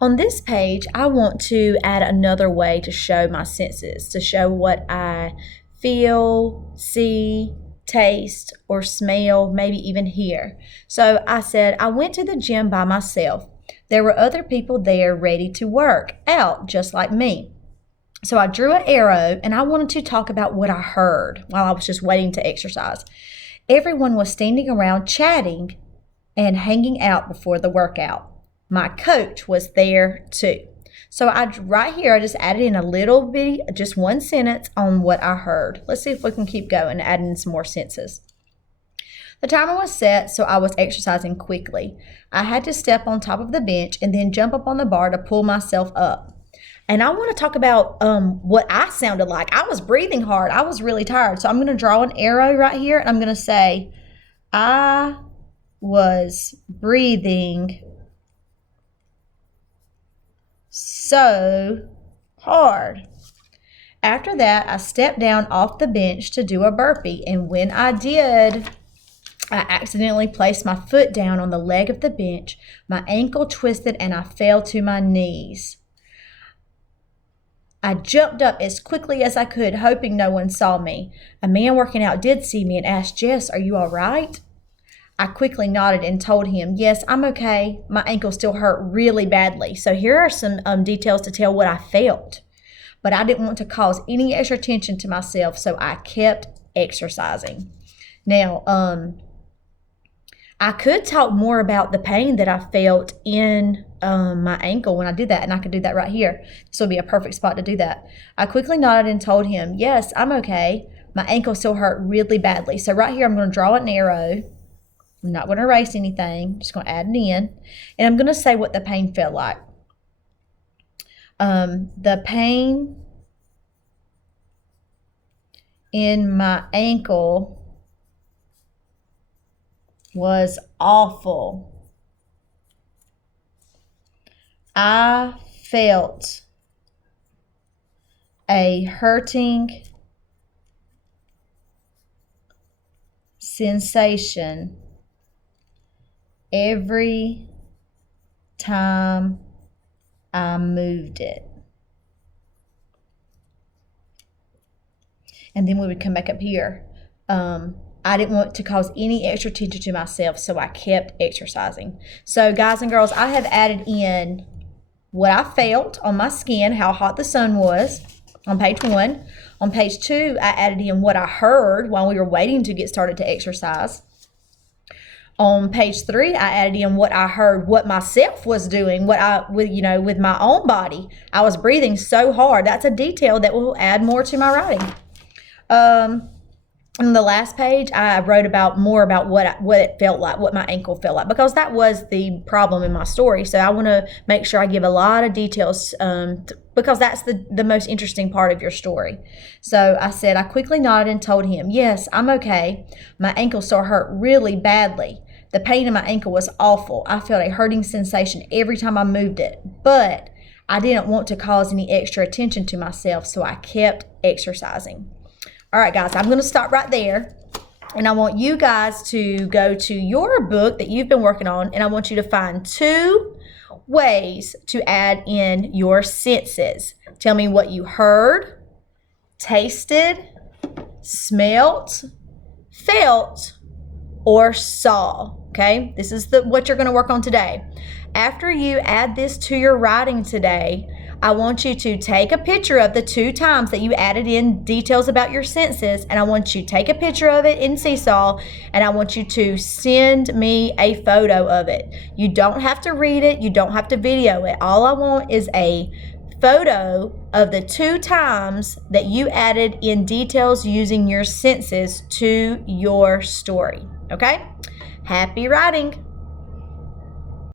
On this page, I want to add another way to show my senses, to show what I feel, see, taste, or smell, maybe even hear. So I said, I went to the gym by myself. There were other people there ready to work out just like me. So I drew an arrow and I wanted to talk about what I heard while I was just waiting to exercise. Everyone was standing around chatting and hanging out before the workout. My coach was there too. So right here, I just added in a little bit, just one sentence on what I heard. Let's see if we can keep going, adding some more sentences. The timer was set, so I was exercising quickly. I had to step on top of the bench and then jump up on the bar to pull myself up. And I want to talk about what I sounded like. I was breathing hard. I was really tired. So I'm going to draw an arrow right here, and I'm going to say, I was breathing so hard. After that, I stepped down off the bench to do a burpee, and when I did, I accidentally placed my foot down on the leg of the bench. My ankle twisted and I fell to my knees. I jumped up as quickly as I could, hoping no one saw me. A man working out did see me and asked, Jess, are you all right? I quickly nodded and told him, yes, I'm okay. My ankle still hurt really badly. So here are some details to tell what I felt. But I didn't want to cause any extra tension to myself, so I kept exercising. Now, I could talk more about the pain that I felt in my ankle when I did that, and I could do that right here. This would be a perfect spot to do that. I quickly nodded and told him, yes, I'm okay. My ankle still hurt really badly. So right here, I'm going to draw an arrow. I'm not going to erase anything. I'm just going to add it in. And I'm going to say what the pain felt like. The pain in my ankle was awful. I felt a hurting sensation every time I moved it. And then we would come back up here. I didn't want to cause any extra tension to myself, so I kept exercising. So guys and girls, I have added in what I felt on my skin, how hot the sun was on page 1. On page 2, I added in what I heard while we were waiting to get started to exercise. On page 3, I added in what I heard, what myself was doing, with my own body. I was breathing so hard. That's a detail that will add more to my writing. On the last page, I wrote more about what it felt like, what my ankle felt like, because that was the problem in my story. So I want to make sure I give a lot of details because that's the most interesting part of your story. So I said, I quickly nodded and told him, yes, I'm okay. My ankle still hurt really badly. The pain in my ankle was awful. I felt a hurting sensation every time I moved it, but I didn't want to cause any extra attention to myself, so I kept exercising. All right, guys, I'm going to stop right there, and I want you guys to go to your book that you've been working on, and I want you to find 2 ways to add in your senses. Tell me what you heard, tasted, smelt, felt, or saw. Okay, this is what you're going to work on today. After you add this to your writing today, I want you to take a picture of the 2 times that you added in details about your senses, and I want you to take a picture of it in Seesaw, and I want you to send me a photo of it. You don't have to read it. You don't have to video it. All I want is a photo of the 2 times that you added in details using your senses to your story. Okay? Happy writing.